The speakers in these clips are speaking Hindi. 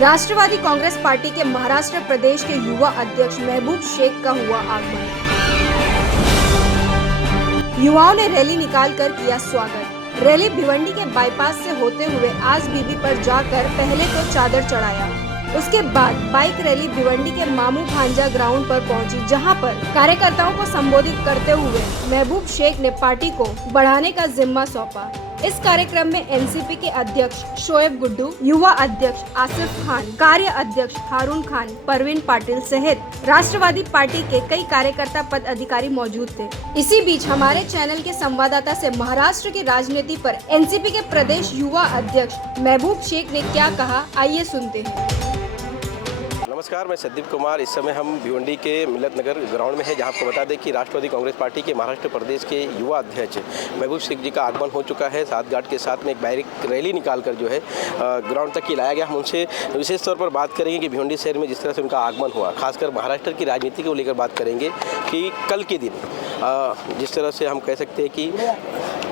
राष्ट्रवादी कांग्रेस पार्टी के महाराष्ट्र प्रदेश के युवा अध्यक्ष महबूब शेख का हुआ आगमन। युवाओं ने रैली निकालकर किया स्वागत। रैली भिवंडी के बाईपास से होते हुए आज बीबी पर जाकर पहले तो चादर चढ़ाया, उसके बाद बाइक रैली भिवंडी के मामू भांजा ग्राउंड पर पहुंची, जहां पर कार्यकर्ताओं को संबोधित करते हुए महबूब शेख ने पार्टी को बढ़ाने का जिम्मा सौंपा। इस कार्यक्रम में एनसीपी के अध्यक्ष शोएब गुड्डू, युवा अध्यक्ष आसिफ खान, कार्य अध्यक्ष हारून खान, परवीन पाटिल सहित राष्ट्रवादी पार्टी के कई कार्यकर्ता पद अधिकारी मौजूद थे। इसी बीच हमारे चैनल के संवाददाता से महाराष्ट्र की राजनीति पर एनसीपी के प्रदेश युवा अध्यक्ष महबूब शेख ने क्या कहा, आइए सुनते हैं। नमस्कार, मैं संदीप कुमार। इस समय हम भिवंडी के मिलत नगर ग्राउंड में है, जहां आपको बता दें कि राष्ट्रवादी कांग्रेस पार्टी के महाराष्ट्र प्रदेश के युवा अध्यक्ष महबूब शेख जी का आगमन हो चुका है। सात गार्ड के साथ में एक बाइक रैली निकालकर जो है ग्राउंड तक लाया गया। हम उनसे विशेष तौर पर बात करेंगे कि भिवंडी शहर में जिस तरह से उनका आगमन हुआ, खासकर महाराष्ट्र की राजनीति को लेकर बात करेंगे कि कल के दिन जिस तरह से हम कह सकते हैं कि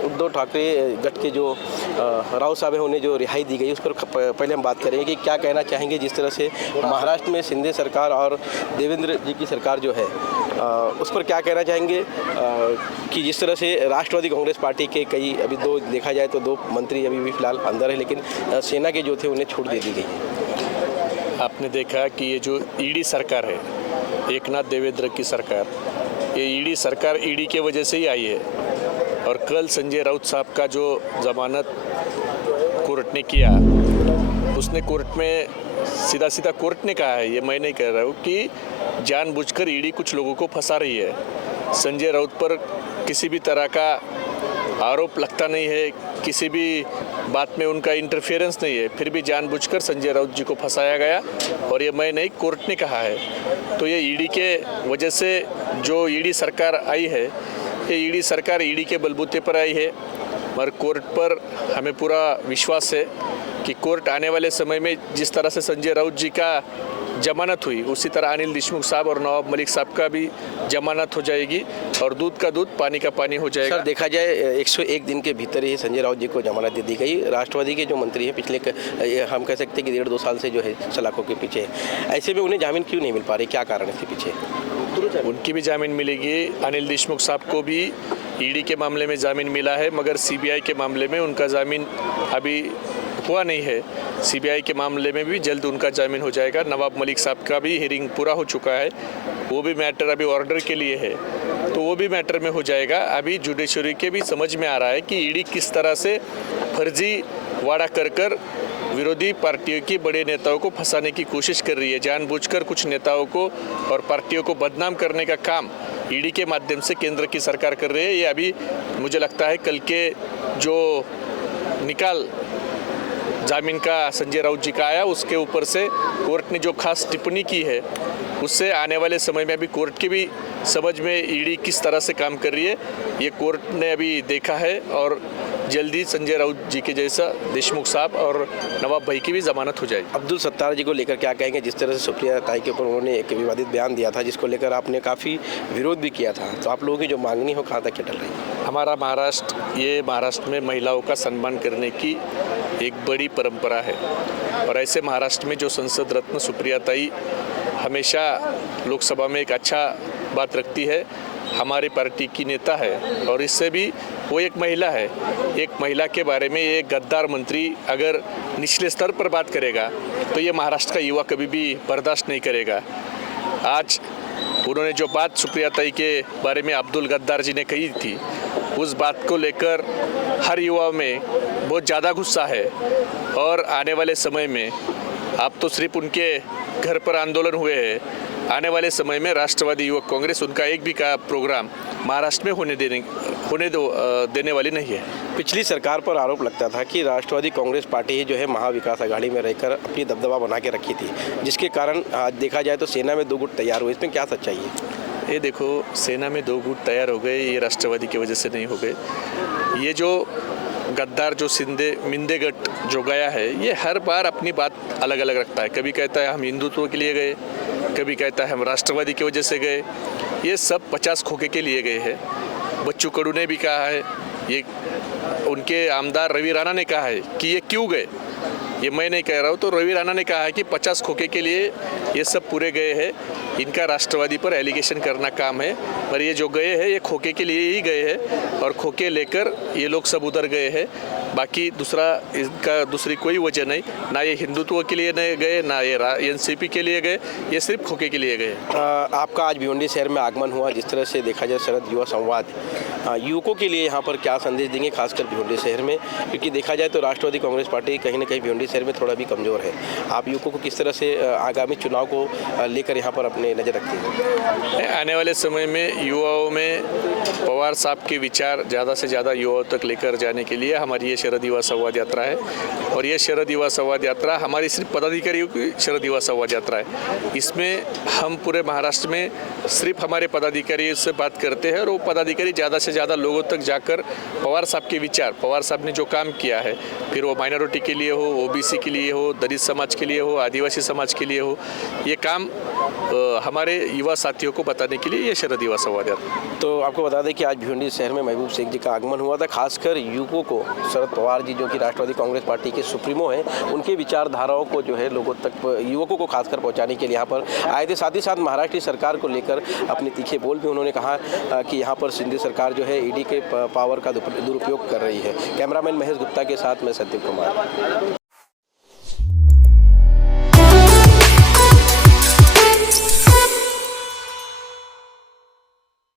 उद्धव ठाकरे गठ के जो राव साहब हैं उन्हें जो रिहाई दी गई, उस पर पहले हम बात करेंगे कि क्या कहना चाहेंगे जिस तरह से महाराष्ट्र में शिंदे सरकार और देवेंद्र जी की सरकार जो है उस पर क्या कहना चाहेंगे कि जिस तरह से राष्ट्रवादी कांग्रेस पार्टी के कई अभी दो देखा जाए तो 2 मंत्री अभी भी फिलहाल अंदर है, लेकिन सेना के जो थे उन्हें छूट दे दी गई। आपने देखा कि ये जो ईडी सरकार है, एकनाथ देवेंद्र की सरकार, ये ईडी सरकार ईडी के वजह से ही आई है। और कल संजय राउत साहब का जो जमानत कोर्ट ने किया, उसने कोर्ट में सीधा सीधा कोर्ट ने कहा है, ये मैं नहीं कह रहा हूँ, कि जानबूझकर ईडी कुछ लोगों को फंसा रही है। संजय राउत पर किसी भी तरह का आरोप लगता नहीं है, किसी भी बात में उनका इंटरफेरेंस नहीं है, फिर भी जानबूझकर संजय राउत जी को फंसाया गया। और ये मैं नहीं, कोर्ट ने कहा है। तो ये ईडी के वजह से जो ईडी सरकार आई है, ये ईडी सरकार ईडी के बलबूते पर आई है। मगर कोर्ट पर हमें पूरा विश्वास है कि कोर्ट आने वाले समय में जिस तरह से संजय राउत जी का जमानत हुई, उसी तरह अनिल देशमुख साहब और नवाब मलिक साहब का भी जमानत हो जाएगी और दूध का दूध पानी का पानी हो जाएगा। सर, देखा जाए 101 दिन के भीतर ही संजय राउत जी को जमानत दे दी गई। राष्ट्रवादी के जो मंत्री हैं पिछले हम कह सकते हैं कि 1.5-2 साल से जो है सलाखों के पीछे, ऐसे में उन्हें जामीन क्यों नहीं मिल पा रही, क्या कारण है इसके पीछे? उनकी भी जामीन मिलेगी। अनिल देशमुख साहब को भी ईडी के मामले में जामीन मिला है, मगर सीबीआई के मामले में उनका जामीन अभी हुआ नहीं है। सीबीआई के मामले में भी जल्द उनका जामीन हो जाएगा। नवाब मलिक साहब का भी हियरिंग पूरा हो चुका है, वो भी मैटर अभी ऑर्डर के लिए है, तो वो भी मैटर में हो जाएगा। अभी जुडिशरी के भी समझ में आ रहा है कि ईडी किस तरह से फर्जी वादा कर विरोधी पार्टियों की बड़े नेताओं को फंसाने की कोशिश कर रही है। जानबूझकर कुछ नेताओं को और पार्टियों को बदनाम करने का काम ईडी के माध्यम से केंद्र की सरकार कर रही है। ये अभी मुझे लगता है कल के जो निकाल जामीन का संजय राउत जी का आया, उसके ऊपर से कोर्ट ने जो खास टिप्पणी की है, उससे आने वाले समय में अभी कोर्ट की भी समझ में ईडी किस तरह से काम कर रही है, ये कोर्ट ने अभी देखा है। और जल्दी संजय राउत जी के जैसा देशमुख साहब और नवाब भाई की भी जमानत हो जाएगी। अब्दुल सत्तार जी को लेकर क्या कहेंगे? जिस तरह से सुप्रिया ताई के ऊपर उन्होंने एक विवादित बयान दिया था, जिसको लेकर आपने काफ़ी विरोध भी किया था, तो आप लोगों की जो मांगनी हो कहाँ तक क्या टल रही है? हमारा महाराष्ट्र में महिलाओं का सम्मान करने की एक बड़ी परंपरा है। और ऐसे महाराष्ट्र में जो संसद रत्न सुप्रिया ताई हमेशा लोकसभा में एक अच्छा बात रखती है, हमारी पार्टी की नेता है, और इससे भी वो एक महिला है। एक महिला के बारे में एक गद्दार मंत्री अगर निचले स्तर पर बात करेगा तो ये महाराष्ट्र का युवा कभी भी बर्दाश्त नहीं करेगा। आज उन्होंने जो बात सुप्रिया ताई के बारे में अब्दुल गद्दार जी ने कही थी, उस बात को लेकर हर युवा में बहुत ज़्यादा गुस्सा है। और आने वाले समय में आप तो सिर्फ उनके घर पर आंदोलन हुए हैं, आने वाले समय में राष्ट्रवादी युवक कांग्रेस उनका एक भी का प्रोग्राम महाराष्ट्र में होने देने वाली नहीं है। पिछली सरकार पर आरोप लगता था कि राष्ट्रवादी कांग्रेस पार्टी ही जो है महाविकास आघाड़ी में रहकर अपनी दबदबा बना के रखी थी, जिसके कारण आज देखा जाए तो सेना में 2 गुट तैयार हुए। इसमें क्या सच्चाई है? ये देखो, सेना में 2 गुट तैयार हो गए, ये राष्ट्रवादी की वजह से नहीं हो गए। ये जो गद्दार जो मिंदे गट जो गया है, ये हर बार अपनी बात अलग अलग रखता है। कभी कहता है हम हिंदुत्व के लिए गए, कभी कहता है हम राष्ट्रवादी की वजह से गए। ये सब 50 खोखे के लिए गए हैं। बच्चू कडू ने भी कहा है, ये उनके आमदार रवि राणा ने कहा है कि ये क्यों गए। ये मैं नहीं कह रहा हूँ, तो रवि राणा ने कहा है कि 50 खोखे के लिए ये सब पूरे गए हैं। इनका राष्ट्रवादी पर एलिगेशन करना काम है, पर ये जो गए हैं ये खोखे के लिए ही गए हैं और खोखे लेकर ये लोग सब उधर गए हैं। बाकी दूसरी कोई वजह नहीं, ना ये हिंदुत्व के लिए नहीं गए, ना ये एनसीपी के लिए गए, ये सिर्फ खोखे के लिए गए। आपका आज भिवंडी शहर में आगमन हुआ, जिस तरह से देखा जाए शरद युवा संवाद, युवकों के लिए यहाँ पर क्या संदेश देंगे, खासकर भिवंडी शहर में? क्योंकि देखा जाए तो राष्ट्रवादी कांग्रेस पार्टी कहीं ना कहीं भिवंडी शहर में थोड़ा भी कमज़ोर है। आप युवकों को किस तरह से आगामी चुनाव को लेकर यहाँ पर अपने नज़र रखते हैं? आने वाले समय में युवाओं में पवार साहब के विचार ज़्यादा से ज़्यादा युवाओं तक लेकर जाने के लिए हमारी ये शरद युवा संवाद यात्रा है। और ये शरद युवा संवाद यात्रा हमारी सिर्फ पदाधिकारियों की शरद युवा संवाद यात्रा है। इसमें हम पूरे महाराष्ट्र में सिर्फ हमारे पदाधिकारियों से बात करते हैं और वो पदाधिकारी ज़्यादा से ज़्यादा लोगों तक जाकर पवार साहब के विचार, पवार साहब ने जो काम किया है, फिर वो माइनॉरिटी के लिए हो, ओबीसी के लिए हो, दलित समाज के लिए हो, आदिवासी समाज के लिए हो, ये काम हमारे युवा साथियों को बताने के लिए ये शरद युवा संवाद यात्रा। तो आपको बता दें कि आज भिवंडी शहर में महबूब शेख जी का आगमन हुआ था। खासकर युवकों को शरद पवार जी, जो कि राष्ट्रवादी कांग्रेस पार्टी के सुप्रीमो हैं, उनके विचारधाराओं को जो है लोगों तक, युवकों को खासकर पहुंचाने के लिए यहाँ पर आए थे। साथ ही साथ महाराष्ट्र की सरकार को लेकर अपने तीखे बोल भी उन्होंने कहा कि यहाँ पर सिंधी सरकार जो है ईडी के पावर का दुरुपयोग कर रही है। कैमरामैन महेश गुप्ता के साथ मैं सत्यदेव कुमार।